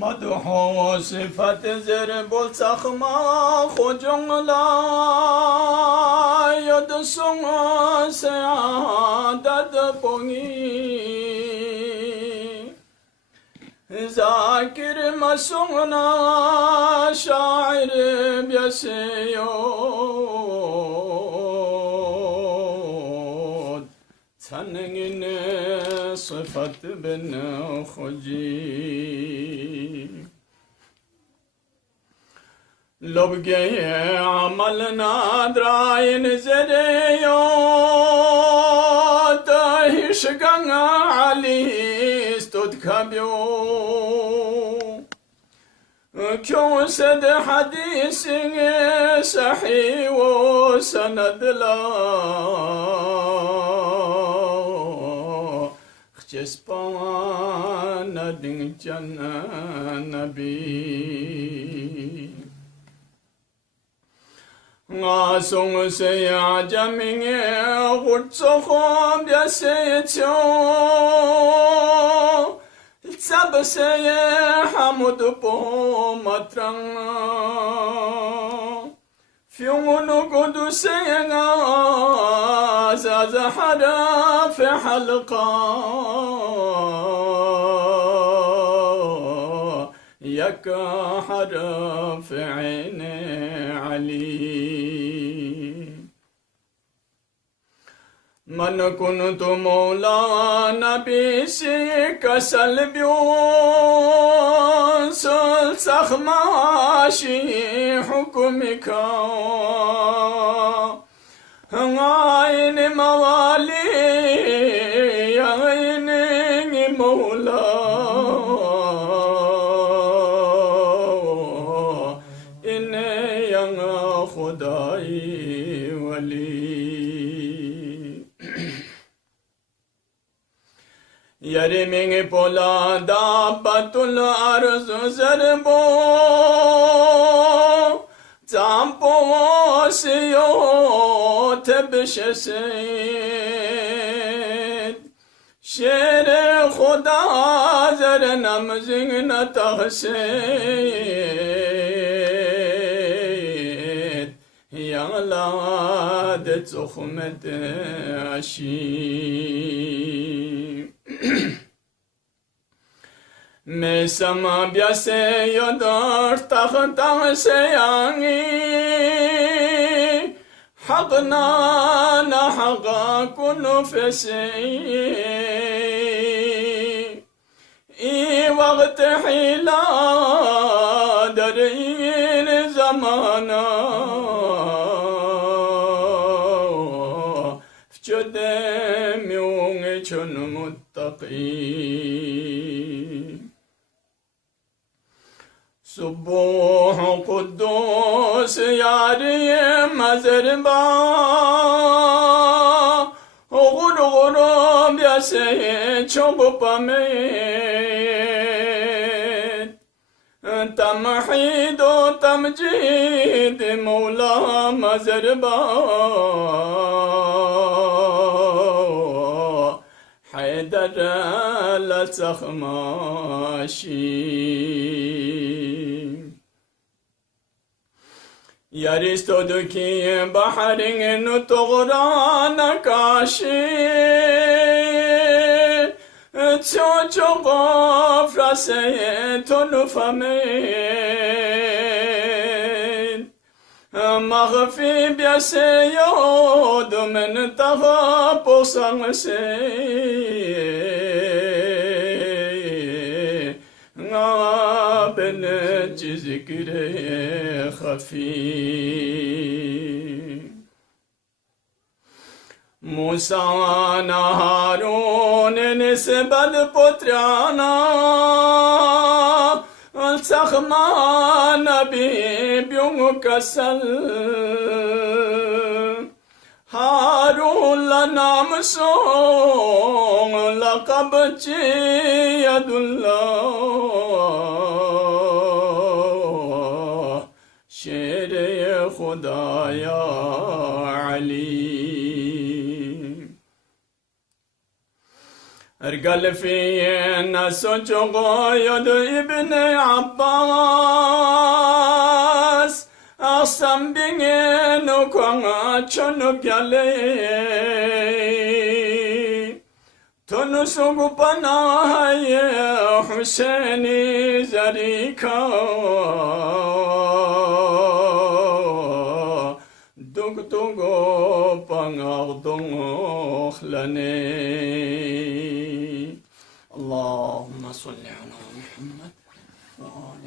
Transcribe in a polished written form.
مدحو صفت زر بول سخما خجون لا يدسون سعادت بوني ذاكر مسونا شاعر بيسيود تنين صفت بن خجي لبقي عملنا دراين زديو تهشقن علي استدكبيو كون سد حديث صحي وسند لا خجسبان دين جنة نبي ngāsōng sēyā jāmīngi gurtsōkhōm biyasēyachō tsab sēyā hamudu pō matrāng fyōngu gudu sēyā ngā zazahara fi halqa yaka haraf عين علي من كنت مولانا بيسك سلبيو سلسخ ماشي حكمك عين موالي عين مولا خداي ولي يرمي بولا دابة الأرض زربو تامبو سيو تبشسيد شير خدا زر نمزين تغسيد يغلاد تخمت عشي مسما بياسي يدار تخت سياني حقنا نحقا كل فسي اي وقت حيلا درين زمانا فجدم يوم چون متقي سبوح قدوس ياري مزربا غرغرم يسي چوب پميت تمحيد و تمجيد مولا مزربا حيدر لتخماشي يارستودكي بحرين تغران كاشي تشوچو غفراسي تنفمين مغفي بيسيود من تغابو سنسي بن ذكر خفي موسى هارون نسبت پترانا السخما نبي بيوم كسل هارون لنام سون لقب يد الله شير خدايا علي رجال في الناس قايد ابن عباس أقسم بينك وعشان قالي تنسق بناي حسيني زريكا دكتوغو بانغدو خلاني. اللهم صل على محمد وآل